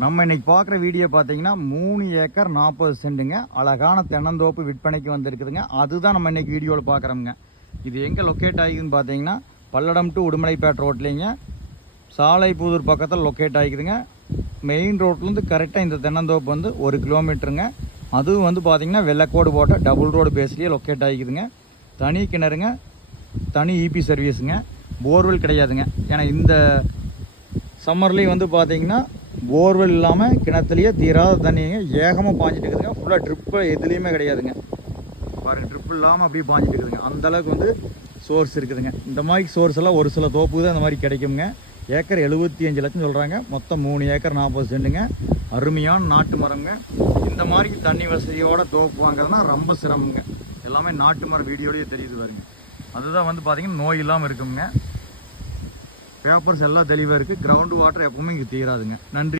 நம்ம இன்னைக்கு பார்க்குற வீடியோ பார்த்தீங்கன்னா 3 ஏக்கர் 40 சென்ட்டுங்க. அழகான தென்னந்தோப்பு விற்பனைக்கு வந்திருக்குதுங்க. அதுதான் நம்ம இன்னைக்கு வீடியோவில் பார்க்குறோம்ங்க. இது எங்கே லொக்கேட் ஆகிக்குதுன்னு பார்த்தீங்கன்னா பல்லடம் டு உடுமலைப்பேட் ரோட்லேங்க, சாலைப்புதூர் பக்கத்தில் லொக்கேட் ஆகிக்குதுங்க. மெயின் ரோட்லேருந்து கரெக்டாக இந்த தென்னந்தோப்பு வந்து 1 கிலோமீட்டருங்க. அதுவும் வந்து பார்த்தீங்கன்னா வெள்ளக்கோடு போட்ட டபுள் ரோடு பேஸ்லேயே லொக்கேட் ஆகிக்குதுங்க. தனி கிணறுங்க, தனி இபி சர்வீஸுங்க, போர்வெல் கிடையாதுங்க. ஏன்னா இந்த சம்மர்லேயும் வந்து பார்த்தீங்கன்னா போர்வெல் இல்லாமல் கிணத்துலேயே தீராத தண்ணிங்க ஏகமாக பாஞ்சிட்டு இருக்குதுங்க. ஃபுல்லாக ட்ரிப்பு எதுலேயுமே கிடையாதுங்க. பாருங்கள், ட்ரிப்பு இல்லாமல் அப்படியே பாஞ்சிட்டு இருக்குதுங்க. அந்தளவுக்கு வந்து சோர்ஸ் இருக்குதுங்க. இந்த மாதிரி சோர்ஸ் எல்லாம் ஒரு சில தோப்பு தான் இந்த மாதிரி கிடைக்குங்க. ஏக்கர் 75 லட்சம் சொல்கிறாங்க. மொத்தம் 3 ஏக்கர் 40 சென்ட்டுங்க. அருமையான நாட்டு மரங்க. இந்த மாதிரி தண்ணி வசதியோட தோப்பு வாங்குறதுனா ரொம்ப சிரமங்க. எல்லாமே நாட்டு மரம் வீடியோலேயே தெரியுது பாருங்க. அதுதான் வந்து பார்த்தீங்கன்னா நோய் இல்லாமல் இருக்குங்க. பேப்பர்ஸ் எல்லாம் தெளிவாக இருக்குது. கிரவுண்ட் வாட்டர் எப்பவுமே இங்கே தீராதுங்க. நன்றி.